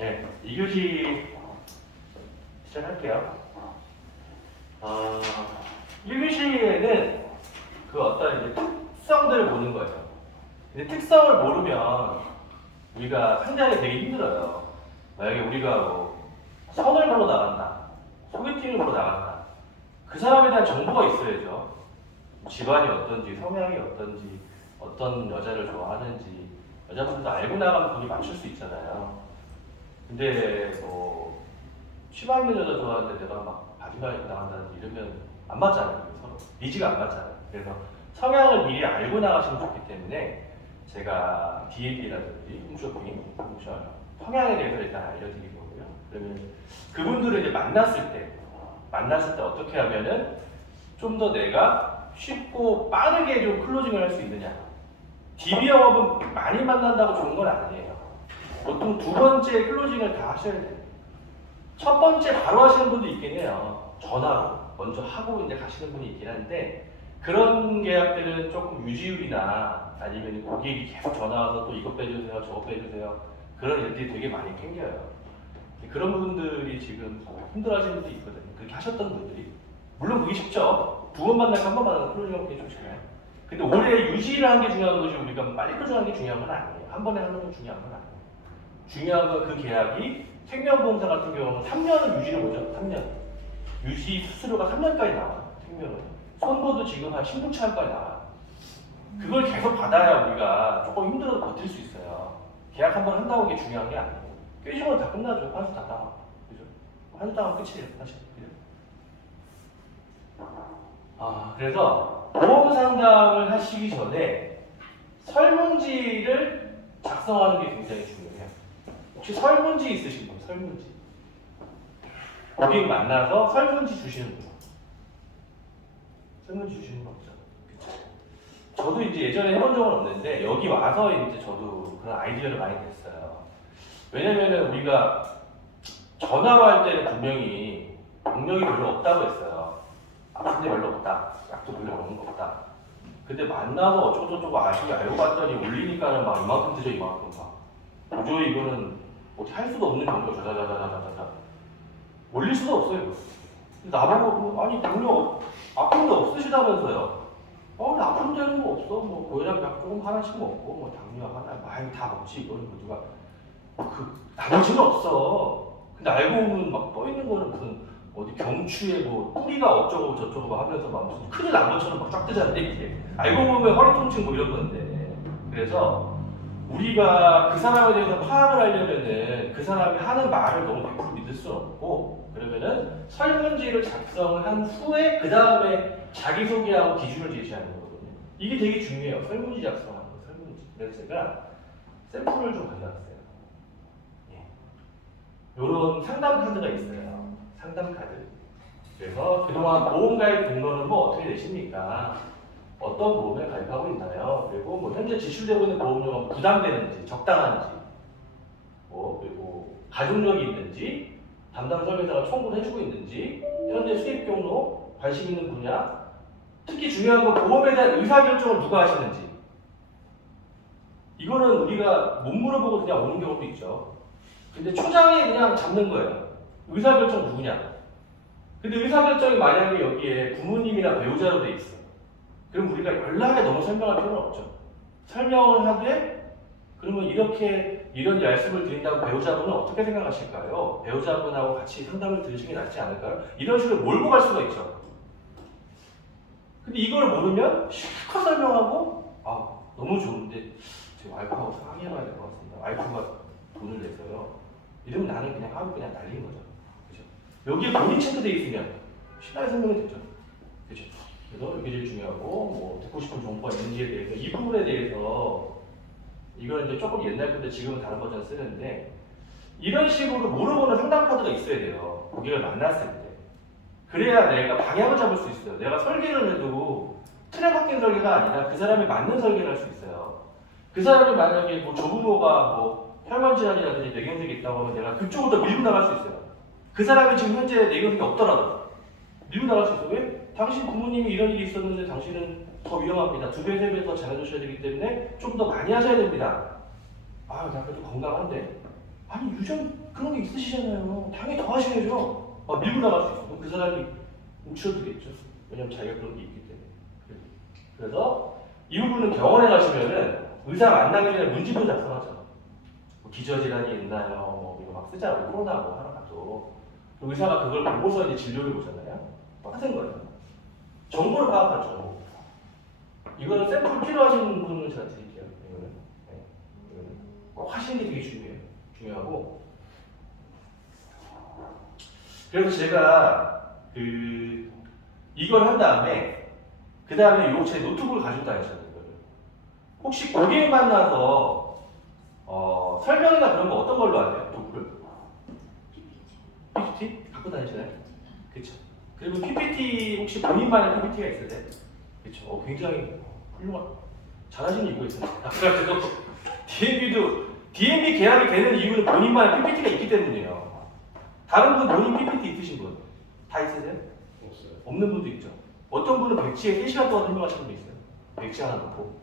네, 2교시 시작할게요. 1교시에는 그 어떤 이제 특성들을 보는 거예요. 근데 특성을 모르면 우리가 상대하기 되게 힘들어요. 만약에 우리가 뭐 선을 보러 나간다, 소개팅을 보러 나간다. 그 사람에 대한 정보가 있어야죠. 집안이 어떤지, 성향이 어떤지, 어떤 여자를 좋아하는지, 여자분들도 알고 나가면 거기 맞출 수 있잖아요. 근데 뭐 치마 입는 여자 좋아하는데 내가 막 바지만 입고 나간다든지 이러면 안 맞잖아요. 서로 니즈가 안 맞잖아요. 그래서 성향을 미리 알고 나가시면 좋기 때문에 제가 DAB라든지 홈쇼핑, 홈션 성향에 대해서 일단 알려드릴 거고요. 그러면 그분들을 이제 만났을 때 어떻게 하면은 좀 더 내가 쉽고 빠르게 좀 클로징을 할 수 있느냐. DB 영업은 많이 만난다고 좋은 건 아니에요. 보통 두 번째 클로징을 다 하셔야 돼요. 첫 번째 바로 하시는 분도 있긴 해요. 전화로 먼저 하고 이제 가시는 분이 있긴 한데 그런 계약들은 조금 유지율이나 아니면 고객이 계속 전화 와서 또 이것 빼주세요, 저것 빼주세요 그런 일들이 되게 많이 생겨요. 그런 분들이 지금 힘들어하시는 분도 있거든요. 그렇게 하셨던 분들이 물론 그게 쉽죠. 두 번 만나고 한 번 만나고 클로징하는 게 좋잖아요. 근데 오래 유지를 하는 게 중요한 것이 우리가 빨리 클로징하는 게 중요한 건 아니에요. 한 번에 하는 건 중요한 건 아니에요. 중요한 건 그 계약이 생명보험사 같은 경우는 3년을 유지를 보죠. 3년. 유지 수수료가 3년까지 나와요. 생명은. 선보도 지금 한 16,000원까지 나와요. 그걸 계속 받아야 우리가 조금 힘들어도 버틸 수 있어요. 계약 한 번 한다고 게 중요한 게 아니에요. 꾀지면 다 끝나죠. 환수 다 나와. 그죠? 환수 나면 끝이에요. 사실. 그죠? 그래서 보험 상담을 하시기 전에 설문지를 작성하는 게 굉장히 중요해요. 혹시 설문지 있으신 분? 설문지. 고객 만나서 설문지 주시는 분. 설문지 주시는 거 없죠? 그쵸? 저도 이제 예전에 해본 적은 없는데 여기 와서 이제 저도 그런 아이디어를 많이 냈어요. 왜냐면은 우리가 전화로 할 때는 분명히 능력이 별로 없다고 했어요. 아픈데 별로 없다. 약도 별로 먹는 거 없다. 근데 만나서 어쩌고저쩌고 알고 봤더니 올리니까는 막 이만큼 드죠, 이만큼 막. 도저히 이거는 어떻게 할 수도 없는 정도 자자자자자자자 올릴 수도 없어요. 나보고 아니 당뇨 아픈 데 없으시다면서요. 아픈 데는 뭐 없어. 뭐 고혈압 약 조금 하나씩 먹고 뭐 당뇨 하나 많이 다 먹지 이거는 뭐 누가 나머지는 없어. 근데 알고 보면 막 떠 있는 거는 무슨 어디 경추에 뭐 뿌리가 어쩌고 저쩌고 막 하면서 막 무슨 큰일 난 것처럼 막 쫙 뜨잖아요. 이게 알고 보면 허리 통증 뭐 이런 건데. 그래서 우리가 그 사람에 대해서 파악을 하려면은 그 사람이 하는 말을 너무 100% 믿을 수 없고 그러면은 설문지를 작성을 한 후에 그 다음에 자기소개하고 기준을 제시하는 거거든요. 이게 되게 중요해요. 설문지 작성하는 거, 설문지. 그래서 제가 샘플을 좀 가져왔어요. 이런 상담 카드가 있어요. 상담 카드. 그래서 그동안 보험가입 등록은 뭐 어떻게 되십니까? 어떤 보험을 가입하고 있나요? 그리고 뭐 현재 지출되고 있는 보험료가 부담되는지, 적당한지, 그리고 가족력이 있는지, 담당 설계사가 청구를 해주고 있는지, 현재 수입 경로, 관심 있는 분야, 특히 중요한 건 보험에 대한 의사결정을 누가 하시는지. 이거는 우리가 못 물어보고 그냥 오는 경우도 있죠. 근데 초장에 그냥 잡는 거예요. 의사결정 누구냐? 근데 의사결정이 만약에 여기에 부모님이나 배우자로 돼 있어. 그럼 우리가 연락에 너무 설명할 필요는 없죠. 설명을 하되 그러면 이런 말씀을 드린다고 배우자분은 어떻게 생각하실까요? 배우자분하고 같이 상담을 들으시는 게 낫지 않을까요? 이런 식으로 몰고 갈 수가 있죠. 근데 이걸 모르면 실컷 설명하고 너무 좋은데 제 와이프하고 상의해봐야 될 것 같습니다. 와이프가 돈을 내서요. 이러면 나는 그냥 하고 그냥 날리는 거죠. 그죠? 여기에 본인 체크돼 있으면 신나게 설명이 되죠. 그죠? 그래서 이게 제일 중요하고 뭐 듣고 싶은 정보가 있는지에 대해서 이 부분에 대해서 이건 이제 조금 옛날 건데 지금은 다른 버전 쓰는데 이런 식으로 물어보는 상담 카드가 있어야 돼요. 고객을 만났을 때. 그래야 내가 방향을 잡을 수 있어요. 내가 설계를 해도 틀에 박힌 설계가 아니라 그 사람에 맞는 설계를 할 수 있어요. 그 사람이 만약에 뭐 조부모가 뭐 혈관 질환이라든지 뇌경색이 있다고 하면 내가 그쪽으로 더 밀고 나갈 수 있어요. 그 사람이 지금 현재 뇌경색이 없더라도 밀고 나갈 수 있어요. 왜? 당신 부모님이 이런 일이 있었는데 당신은 더 위험합니다. 2배, 3배 더 잘해주셔야 되기 때문에 좀 더 많이 하셔야 됩니다. 나 그래도 건강한데 아니 유전 그런 게 있으시잖아요. 당연히 더 하셔야죠. 밀고 나갈 수 있어. 그럼 그 사람이 움츠러들겠죠. 왜냐면 자기가 그런 게 있기 때문에. 그래서 이 부분은 병원에 가시면은 의사 만나기 전에 문진표 작성하죠. 뭐 기저질환이 있나요? 뭐 이거 막 쓰자고 코로나 뭐 하나 가도 의사가 그걸 보고서 이제 진료를 보잖아요. 빡센 거예요. 정보를 파악하죠. 이거는 샘플 필요하신 분은 제가 드릴게요. 이거는 꼭 하시는 게 되게 중요하고. 그래서 제가 이걸 한 다음에 그 다음에 요 제 노트북을 가지고 다니셨어요. 혹시 고객 만나서 설명이나 그런 거 어떤 걸로 하세요? 도구를? PPT? 갖고 다니시나요? 그쵸. 그리고 PPT 혹시 본인만의 PPT가 있으세요? 그쵸. 굉장히 훌륭한 잘하시는 이유가 있어요. 그래서 DMB 계약이 되는 이유는 본인만의 PPT가 있기 때문이에요. 다른 분 본인 PPT 있으신 분? 다 있으세요? 없어요. 없는 분도 있죠. 어떤 분은 백지에 3시간 동안 설명하시는 분 있어요. 백지 하나 놓고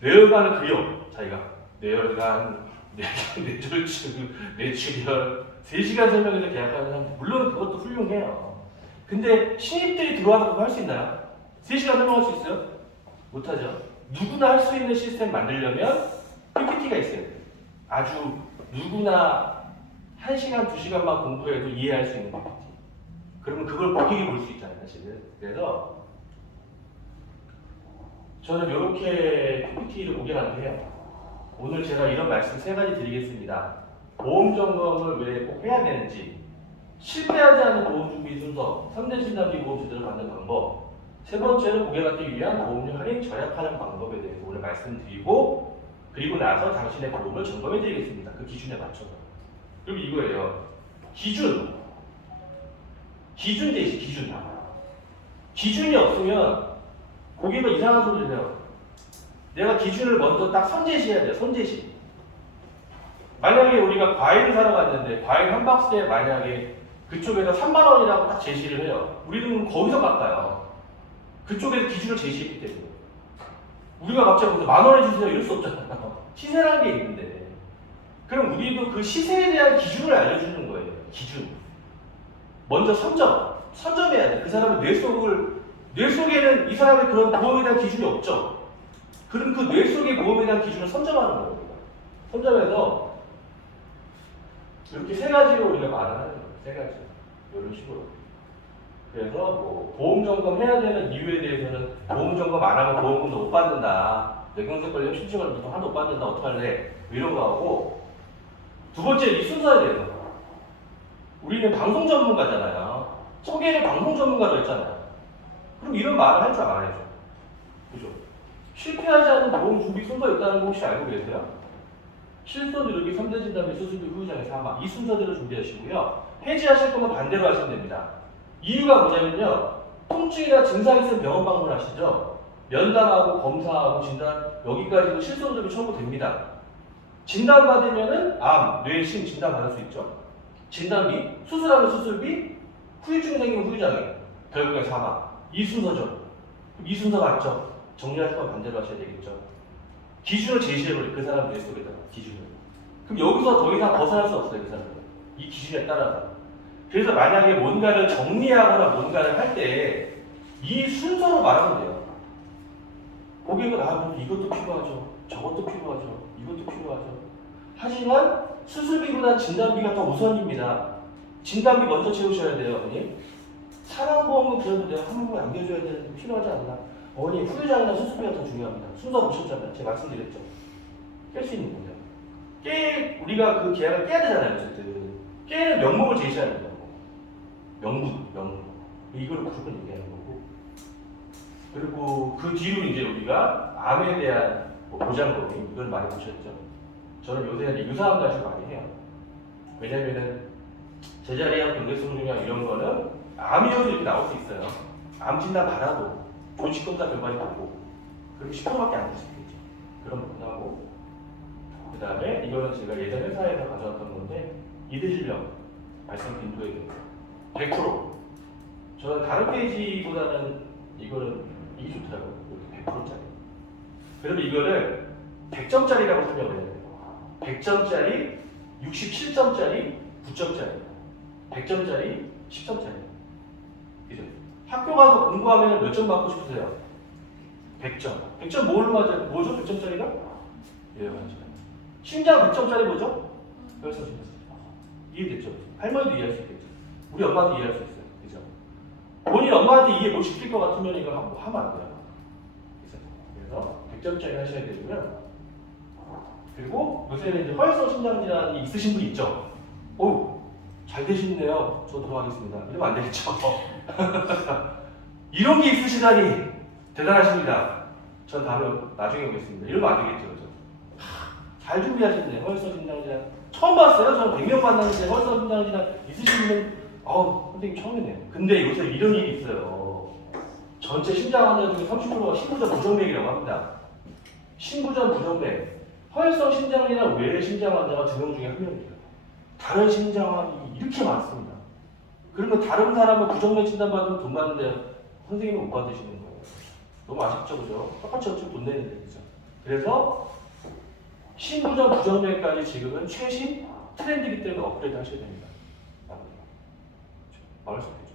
뇌혈관을 그려 자기가 뇌혈관, 뇌졸중, 뇌출혈 3시간 설명해서 계약하는 사람 물론 그것도 훌륭해요. 근데 신입들이 들어와서 그거 할 수 있나요? 3시간 설명할 수 있어요? 못하죠. 누구나 할 수 있는 시스템 만들려면 PPT가 있어요. 아주 누구나 1시간, 2시간만 공부해도 이해할 수 있는 PPT. 그러면 그걸 고객이 볼 수 있잖아요, 사실은. 그래서 저는 이렇게 PPT를 고객한테 해요. 오늘 제가 이런 말씀 3가지 드리겠습니다. 보험 점검을 왜 꼭 해야 되는지, 실패하지 않는 보험 준비 순서, 3대 진단비 보험 제대로 받는 방법, 3번째는 고객한테 위한 보험료 할인 절약하는 방법에 대해서 오늘 말씀드리고, 그리고 나서 당신의 보험을 점검해 드리겠습니다. 그 기준에 맞춰서. 그럼 이거예요. 기준 제시, 기준. 기준이 없으면 고객은 이상한 소리를 해요. 내가 기준을 먼저 딱 선제시해야 돼요. 선제시. 만약에 우리가 과일을 사러 갔는데 과일 한 박스에 만약에 그쪽에서 3만 원이라고 딱 제시를 해요. 우리는 거기서 깎아요. 그쪽에서 기준을 제시했기 때문에. 우리가 갑자기 거기서 10,000원 해주세요 이럴 수 없잖아요. 시세라는 게 있는데. 그럼 우리도 그 시세에 대한 기준을 알려주는 거예요. 기준. 먼저 선점해야 돼. 그 사람의 뇌 속에는 이 사람의 그런 보험에 대한 기준이 없죠. 그럼 그 뇌 속의 보험에 대한 기준을 선점하는 거예요. 선점해서 이렇게 3가지로 우리가 말을 하는 거예요. 3가지. 이런 식으로. 그래서 뭐 보험 점검 해야 되는 이유에 대해서는 보험 점검 안 하면 보험금도 못 받는다. 뇌경색 걸리면 실질적으로 하나도 못 받는다. 어떡할래? 이런 거 하고. 두 번째, 이 순서에 대해서. 우리는 방송 전문가잖아요. 소개를 방송 전문가로 했잖아요. 그럼 이런 말을 할 줄 알아야죠. 그죠? 실패하지 않은 보험 준비 순서가 있다는 거 혹시 알고 계세요? 실손 누르기 3대 진단비 수술비 후유장애 사망 이 순서대로 준비하시고요. 해지하실 거면 반대로 하시면 됩니다. 이유가 뭐냐면요. 통증이나 증상 있으면 병원 방문하시죠. 면담하고 검사하고 진단 여기까지도 실손 누르기 처음 됩니다. 진단 받으면은 암, 뇌심 진단 받을 수 있죠. 진단비, 수술하면 수술비, 후유증 생기면 후유장애, 결국엔 사망. 이 순서죠. 이 순서 맞죠? 정리하실 건 반대로 하셔야 되겠죠. 기준을 제시해버려요. 그 사람 뇌 속에다가 기준을. 그럼 여기서 더 이상 벗어날 수 없어요. 그 사람은. 이 기준에 따라서. 그래서 만약에 뭔가를 정리하거나 뭔가를 할 때 이 순서로 말하면 돼요. 고객은 이것도 필요하죠. 저것도 필요하죠. 이것도 필요하죠. 하지만 수술비보다 진단비가 더 우선입니다. 진단비 먼저 채우셔야 돼요, 어머니. 사망보험은 그래도 내가 한 번에 안겨줘야 되는데 필요하지 않나? 어머니, 후유장애나 수술비가 더 중요합니다. 순서 보셨잖아요. 제가 말씀드렸죠. 깰 수 있는 거예요. 우리가 그 계약을 깨야 되잖아요, 어쨌든. 깨는 명목을 제시하는 거고. 명분. 이걸 무조건 얘기하는 거고. 그리고 그 뒤로 이제 우리가 암에 대한 보장법인 이걸 많이 보셨죠. 저는 요새는 유사암 가지고 많이 해요. 왜냐면은 제자리암, 동맥성중이나 이런 거는 암이어도 이렇게 나올 수 있어요. 암 진단 받아도 조직검사 결과를 보고 그리고 10%밖에 안 줄 수 있겠죠. 그런 부분하고 그 다음에 이거는 제가 예전 회사에서 가져왔던 건데 이대질병 발생 빈도에 대해서 100% 저는 다른 페이지보다는 이거는 이게 좋더라고요. 100%짜리. 그러면 이거를 100점짜리라고 설명을 해야 돼요. 100점짜리 67점짜리, 9점짜리, 100점짜리, 10점짜리. 그죠? 학교 가서 공부하면 몇 점 받고 싶으세요? 100점. 100점 뭘 맞아요? 뭐죠? 100점짜리가? 예, 맞죠. 심장 100점짜리 뭐죠? 혈액순 심장. 이해됐죠? 할머니도 이해할 수 있겠죠? 우리 엄마도 이해할 수 있어요. 그죠? 본인 엄마한테 이해 못 시킬 것 같으면 이거 하면 안 돼요. 그래서 100점짜리 하셔야 되고요. 그리고 요새는 이제 허혈성 심장 질환이 있으신 분 있죠? 오, 잘 되시네요. 저 들어가겠습니다. 이러면 안 되겠죠? 이런 게 있으시다니 대단하십니다. 전 다음에 나중에 오겠습니다. 이러면 안 되겠죠, 그죠? 잘 준비하셨네요. 허혈성 심장 질환 처음 봤어요. 저는 100명 만났는데 허혈성 심장 질환 있으신 분은 선생님 처음이네요. 근데 요새 이런 일이 있어요. 전체 심장 환자 중에 30%가 신부전 부정맥이라고 합니다. 신부전 부정맥. 허혈성 심장이나 외래 심장 환자가 2명 중에 1명이에요. 다른 심장환이 이렇게 많습니다. 그러면 다른 사람은 부정맥 진단 받으면 돈 받는데 선생님은 못 받으시는 거예요. 너무 아쉽죠, 그죠? 똑같이 어차피 돈 내는데, 그죠? 그래서 신부전 부정맥까지 지금은 최신 트렌드이기 때문에 업그레이드 하셔야 됩니다. 말할 수 있겠죠.